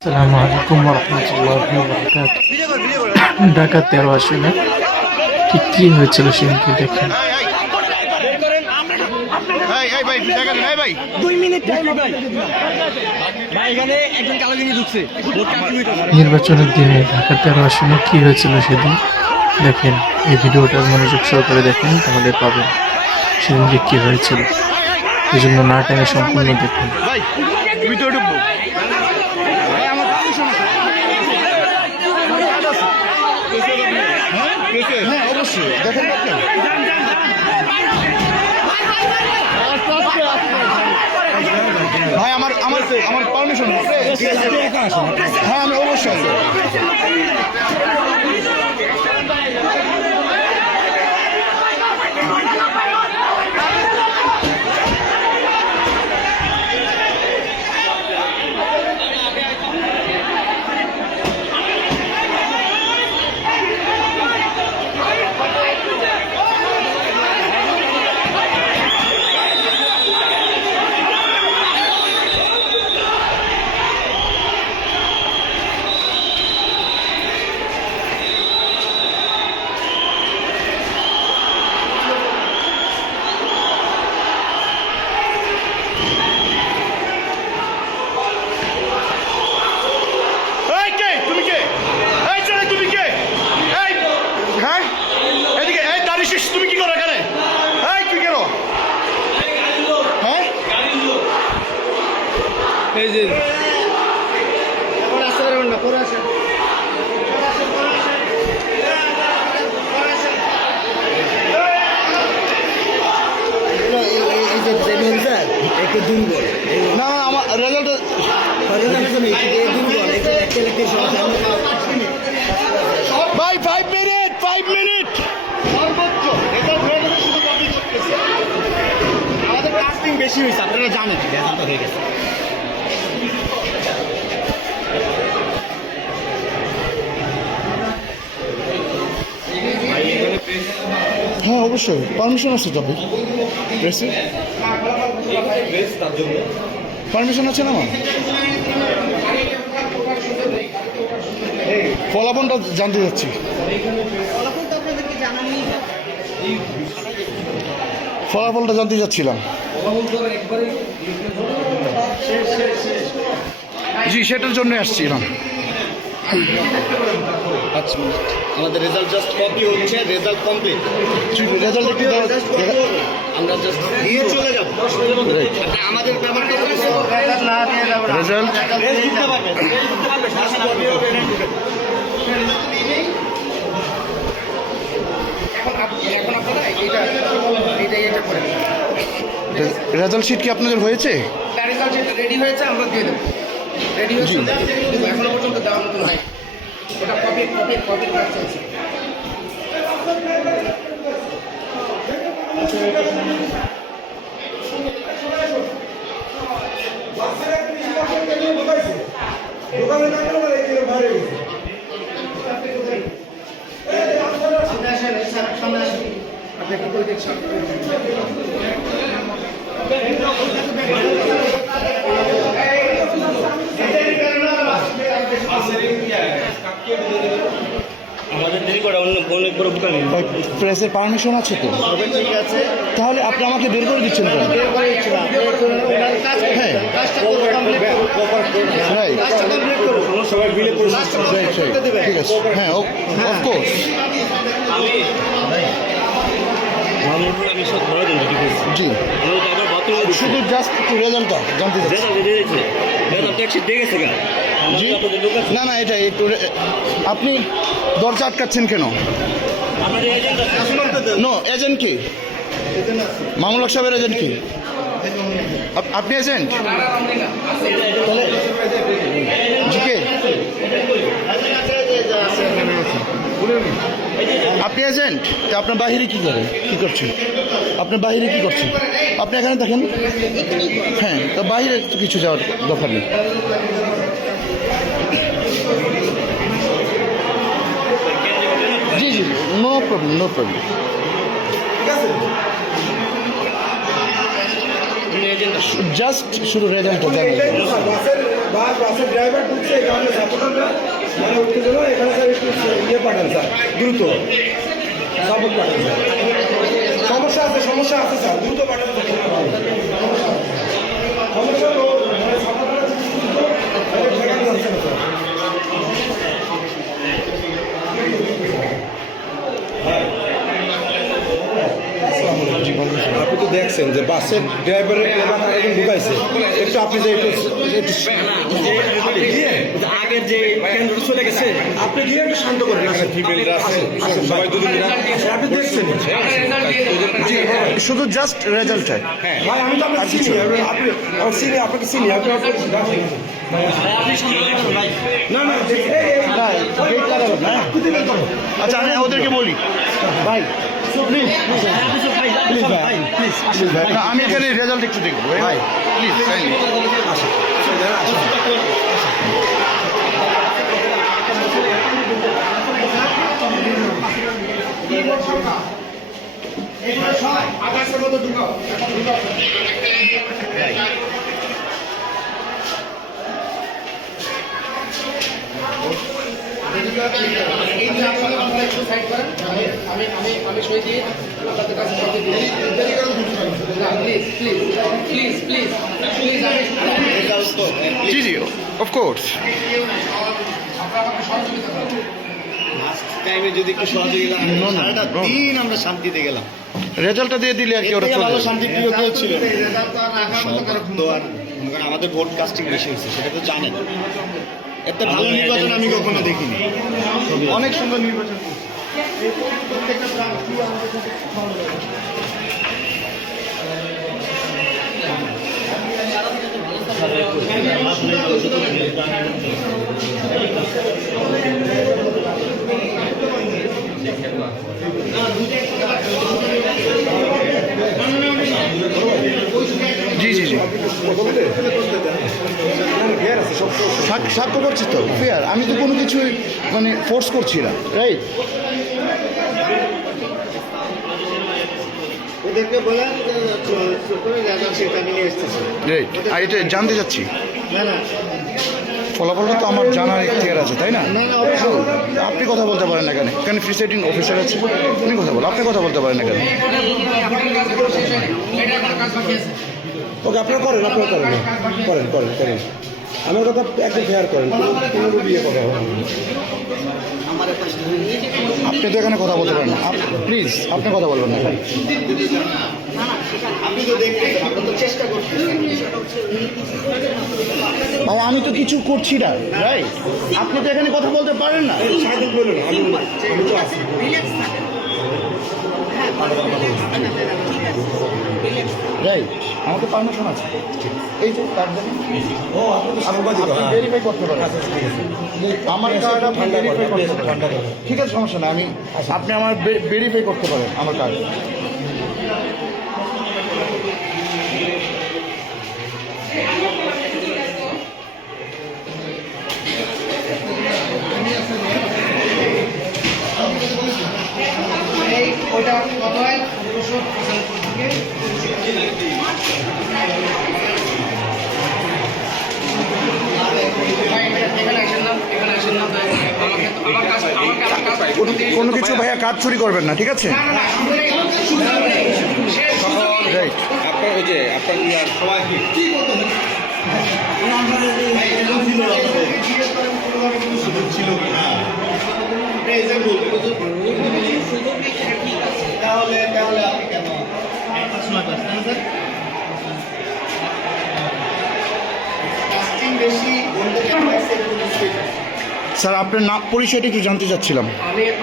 আসসালামু আলাইকুম রহমতুল্লাহি ওয়া বারাকাতুহু। ঢাকা 13 আসনে ঠিক কি হয়েছিল সেদিনকে দেখেন। নির্বাচনের দিনে ঢাকা 13 আসনে কি হয়েছিল সেদিন দেখেন। এই ভিডিওটা মনোযোগ সহকারে দেখেন, তাহলে পাবেন সেদিনকে কি হয়েছিল। এই জন্য না টেনে সম্পূর্ণ দেখুন। হ্যাঁ অবশ্যই দেখেন ভাই আমার আমার আমার পারমিশন হ্যাঁ আমি অবশ্যই তুমি কি করো এখানে? এই তুই কেন? হ্যাঁ এই যে পরে আসতে পারবেন না, পরে আসেন। একটু দুর্বল না আমার রেজাল্ট ভাই 5 মিনিট সর্বোচ্চ আমাদের কাস্টিং বেশি হয়েছে, আপনারা জানেন রেজাল্ট হয়ে গেছে। হ্যাঁ অবশ্যই পারমিশন আছে, তবে প্রেসের পারমিশন আছে না আমার। ফলাফলটা জানতে যাচ্ছি। ফলাফলটা জানতে যাচ্ছিলাম। জি সেটার জন্য আসছিলাম। আচ্ছা আমাদের রেজাল্ট জাস্ট কপি হচ্ছে, রেজাল্ট কমপ্লিট। রেজাল্ট একটু আমরা জাস্ট দিয়ে চলে যাব। আমাদের ব্যাপারটা রেজাল্ট রেজাল্ট শিট কি আপনাদের হয়েছে? রেজাল্ট শিট রেডি হয়েছে, আমরা দিয়ে দেবো। রেডি হয়েছে, এখনো পর্যন্ত দেওয়ার মতো নাই। ওটা কপির কাজ চলছে। সামনে আসেন, আপনি একটু করে দেখছেন। আমাদের দেরি করে অনেক বড় দোকান। প্রেসের পারমিশন আছে তো? ঠিক আছে, তাহলে আপনি আমাকে বের করে দিচ্ছেন কেন? হ্যাঁ রাইট সবাই মিলে রাইট ঠিক আছে। হ্যাঁ অফকোর্স আমি সব ধরে দিন জি। শুধু জাস্ট একটু রেজাল্টটা জানতে চাচ্ছি। জি না না এটা একটু আপনি দরজা আটকাচ্ছেন কেন? নো এজেন্ট কি? মামুল হক সাহেবের এজেন্ট কি? আপনি এজেন্ট? তাহলে জি কে? আপনি এজেন্ট? আপনার বাহিরে কি করেন, কি করছেন? আপনার বাহিরে কি করছেন? আপনি এখানে দেখেন। হ্যাঁ তো বাহিরে তো কিছু যাওয়ার দরকার নেই। জি জি no problem no problem. Just শুধু রেজাল্টটা জানাই। বাসের ড্রাইভার ঢুকছে, এই কারণে সাপোর্টাররা মানে উঠতে গেল, এখানে স্যার একটু ইয়ে পাঠান স্যার, দ্রুত সাপোর্ট পাঠান স্যার। সমস্যা আছে স্যার, দ্রুত পাঠান স্যার। সমস্যা হলো মানে সাপোর্টাররা দ্রুত ঠেকানো যাচ্ছে না স্যার। আপনি তো দেখছেন যে বাসের ড্রাইভারের একজন ঢুকাইছে, একটু আপনি যে আগের যে কেন্দ্র চলে গেছে আপনি গিয়ে একটু শান্ত করেন। সবাই যদি আপনি দেখছেন শুধু জাস্ট রেজাল্ট চাই। ভাই, আমি তো আপনাকে চিনি, আপনি চিনি, আপনাকে চিনি, আপনি না না আচ্ছা আমি ওদেরকে বলি ভাই প্লিজ প্লিজ ভাই প্লিজ প্লিজ ভাই, না আমি এখানে রেজাল্ট একটু দেখবো ভাই প্লিজ। আকাশের মতো ঢুকাও। এই যে আপনারা আপনারা একটু সাইড করেন, আমি সই দিয়ে আপনাদের কাছে কপি দিই। Please please please please please G G of course. টাইমে যদি একটু সহযোগিতা সারাটা দিন আমরা শান্তিতে গেলাম। রেজাল্টটা দিয়ে দিলে আর কি, ওরা চলে ভালো যাবে। শান্তি প্রিয় কেউ ছিল তো, আর মনে করেন আমাদের ভোট কাস্টিং বেশি হয়েছে, সেটা তো জানেন। এত ভালো নির্বাচন আমি কখনো দেখিনি। অনেক সুন্দর নির্বাচন। জি জি জি সাক্ষ্য করছি তো ফেয়ার, আমি তো কোনো কিছু মানে ফোর্স করছি না, রাইট? ওদেরকে বলেন সেটা নিয়ে এসতেছে। রাইট, আর এটা জানতে চাচ্ছি না না ফলাফলটা তো আমার জানার ইখতিয়ার আছে, তাই না? না না অবশ্যই। আপনি কথা বলতে পারেন না কেন? এখানে প্রিসাইডিং অফিসার আছে, উনি কথা বলেন, আপনি কথা বলতে পারেন না কেন? ওকে আপনারা করেন করেন করেন করেন আমার কথা একটু ফেয়ার করেন, কোনো বিয়ে কথা হবে না। আপনি তো এখানে কথা বলতে পারেন না, প্লিজ আপনি কথা বলবেন না। আপনি তো দেখতেছেন, আমরা তো চেষ্টা করছি। ভাই আমি তো কিছু করছি না, রাইট? আপনি তো এখানে কথা বলতে পারেন না, সাহেব বলুন, আমি তো আছি। রাইট? আমাকে পারমিশন আছে, এই যে কার্ড দেন। ও আপনি তো সাংবাদিক, আপনি ভেরিফাই করতে পারেন। আমার কার্ড আপনি ঠান্ডা ভেরিফাই করেন, করতে পারেন। ঠান্ডা করেন। ঠিক আছে, সমস্যা নাই, আমি আপনি আমার ভেরিফাই করতে পারেন আমার কার্ড। ওইটা কত হয়? 295 কোনো কিছু ভাইয়া কাজ চুরি করবেন না, ঠিক আছে? রাইট। আপনার ওই যে আপনার সবাই কি করতে হবে ছিল না, তাহলে আপনি কেন বেশি স্যার আপনার নাম পরিচয়টা একটু জানতে চাচ্ছিলাম।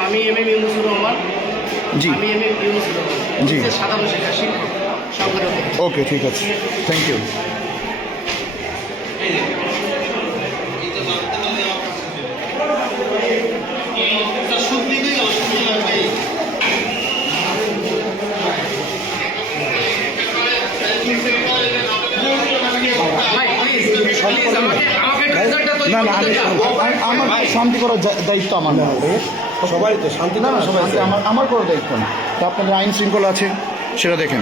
আমি এমএম ইউনুসুর রহমান। জি। আমি এমএম ইউনুসুর রহমান। জি। সাধারণ শিক্ষা শিক্ষক সংগঠন। ওকে ঠিক আছে, থ্যাংক ইউ। ভাই প্লিজ প্লিজ আমাকে রেজাল্টটা তৈরি না না করতে দাও। আমার শান্তি করার দায়িত্ব আমার না, সবাই তো শান্তি না না সবাই আমার করার দায়িত্ব না। তো আপনাদের আইন শৃঙ্খলা আছে, সেটা দেখেন।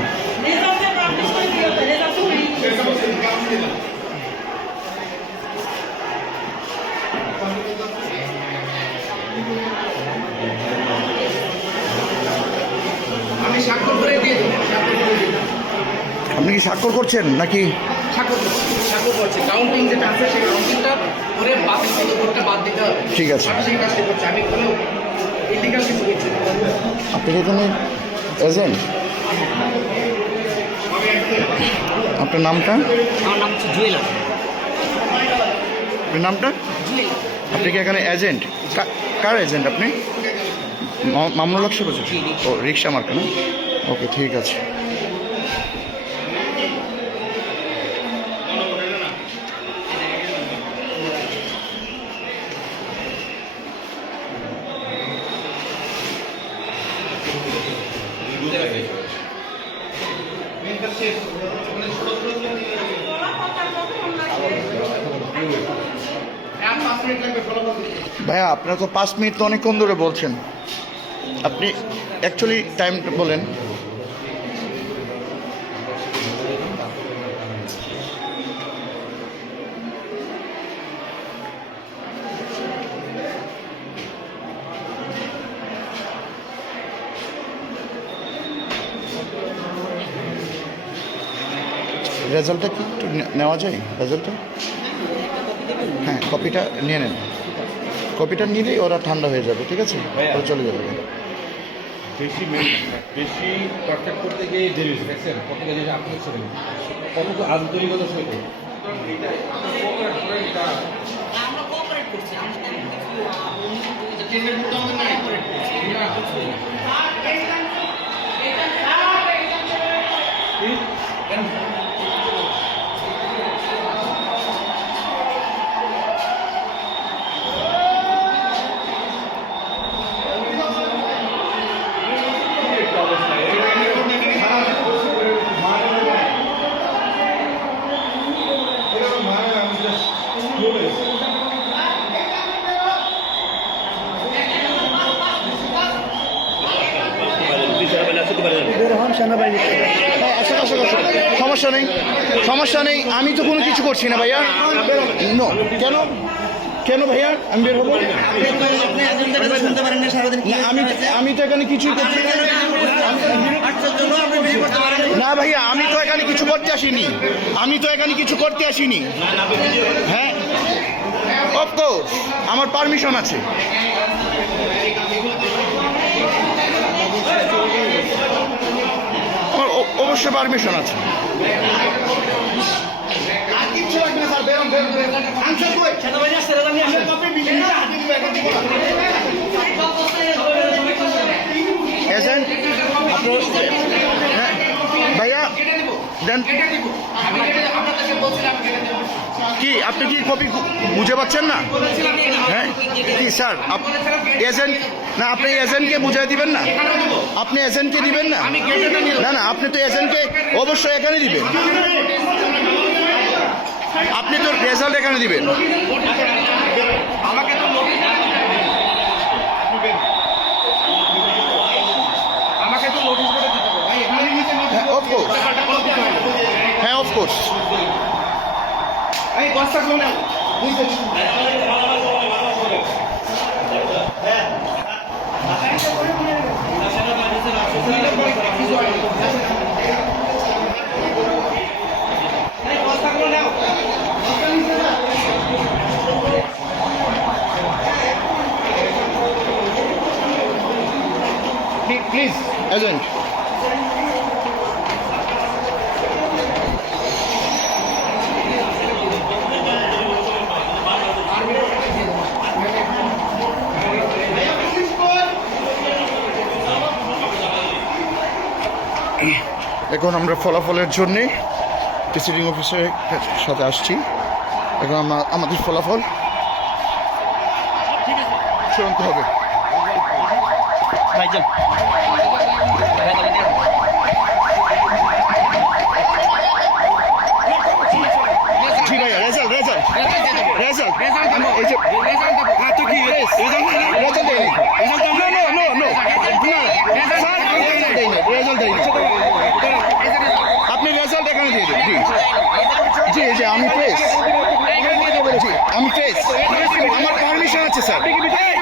আমি স্বাক্ষর করে দিয়ে দেবো, স্বাক্ষর করে দিয়ে দেবো। আপনি কি স্বাক্ষর করছেন নাকি? স্বাক্ষর করছি। কাউন্টিং যেটা আছে সেই কাউন্টিংটা করে বাতিল ভোটটা বাদ দিতে হবে। ঠিক আছে। আমি সেই কাজটা করছি, আমি কোনো ইলিগাল কিছু করছি না। আপনি কি এখানে এজেন্ট? আপনার নামটা? আমার নাম হচ্ছে জুয়েলার। আপনার নামটা? আপনি কি এখানে এজেন্ট? কার এজেন্ট আপনি? মামুনুল হক সাহেব? ও রিক্সা মার্কা না? ওকে, ঠিক আছে। ভাইয়া, আপনার তো 5 মিনিট তো অনেকক্ষণ ধরে বলছেন। আপনি অ্যাকচুয়ালি টাইম বলেন। রেজাল্টটা কি একটু নেওয়া যায়? রেজাল্টটা, হ্যাঁ, কপিটা নিয়ে নেন। কপিটা নিলেই ওরা ঠান্ডা হয়ে যাবে, ঠিক আছে? ওরা চলে যাবে। বেশি কন্ট্যাক্ট করতে গিয়ে দেরি হয়েছে, দেখছেন? করতে গেলে আপনি ছিলেন কত আন্তরিকতার সহিত আমরা কোঅপারেট করছি, আমরা তেমন কিছু ট্রেনের ভোটটা আমাদের নাই। হ্যাঁ, আসুন, আসুন, আসুন। সমস্যা নেই, সমস্যা নেই। আমি তো কোনো কিছু করছি না ভাইয়া। নো, কেন কেন ভাইয়া আমি বের হবো? না, আমি তো এখানে কিছুই করছি না। না ভাইয়া, আমি তো এখানে কিছু করতে আসিনি। আমি তো এখানে কিছু করতে আসিনি। হ্যাঁ, অফকোর্স আমার পারমিশন আছে। আমার অবশ্যই পারমিশন আছে। এজেন্ট, হ্যাঁ ভাইয়া দেন। কি আপনি কি কপি বুঝে পাচ্ছেন না? হ্যাঁ কি স্যার, এজেন্ট না, আপনি এজেন্টকে বুঝিয়ে দিবেন না? আপনি এজেন্টকে দিবেন না? না না, আপনি তো এজেন্টকে অবশ্যই এখানে দিবেন। আপনি তো রেজাল্ট এখানে দিবেন। আমাকে তো নোটিশ করে দিতে হবে ভাই। এখানে নিচে নোটিশ, হ্যাঁ অফকোর্স, হ্যাঁ অফকোর্স। এই দশটা করে বুঝতেছি। Please agent. এখন আমরা ফলাফলের জন্যে প্রিসাইডিং অফিসারের সাথে আসছি। এখন আমাদের ফলাফল চূড়ান্ত হবে। জি ভাইয়া, রেজাল্ট রেজাল্ট রেজাল্ট এই যে তো কি রেজাল্ট দেয়নি। No no no no, result দেয়নি। আপনি রেজাল্ট এখানে দিয়ে দেন। জি জি জি, আমি প্রেস, জি আমি প্রেস, আমার স্যার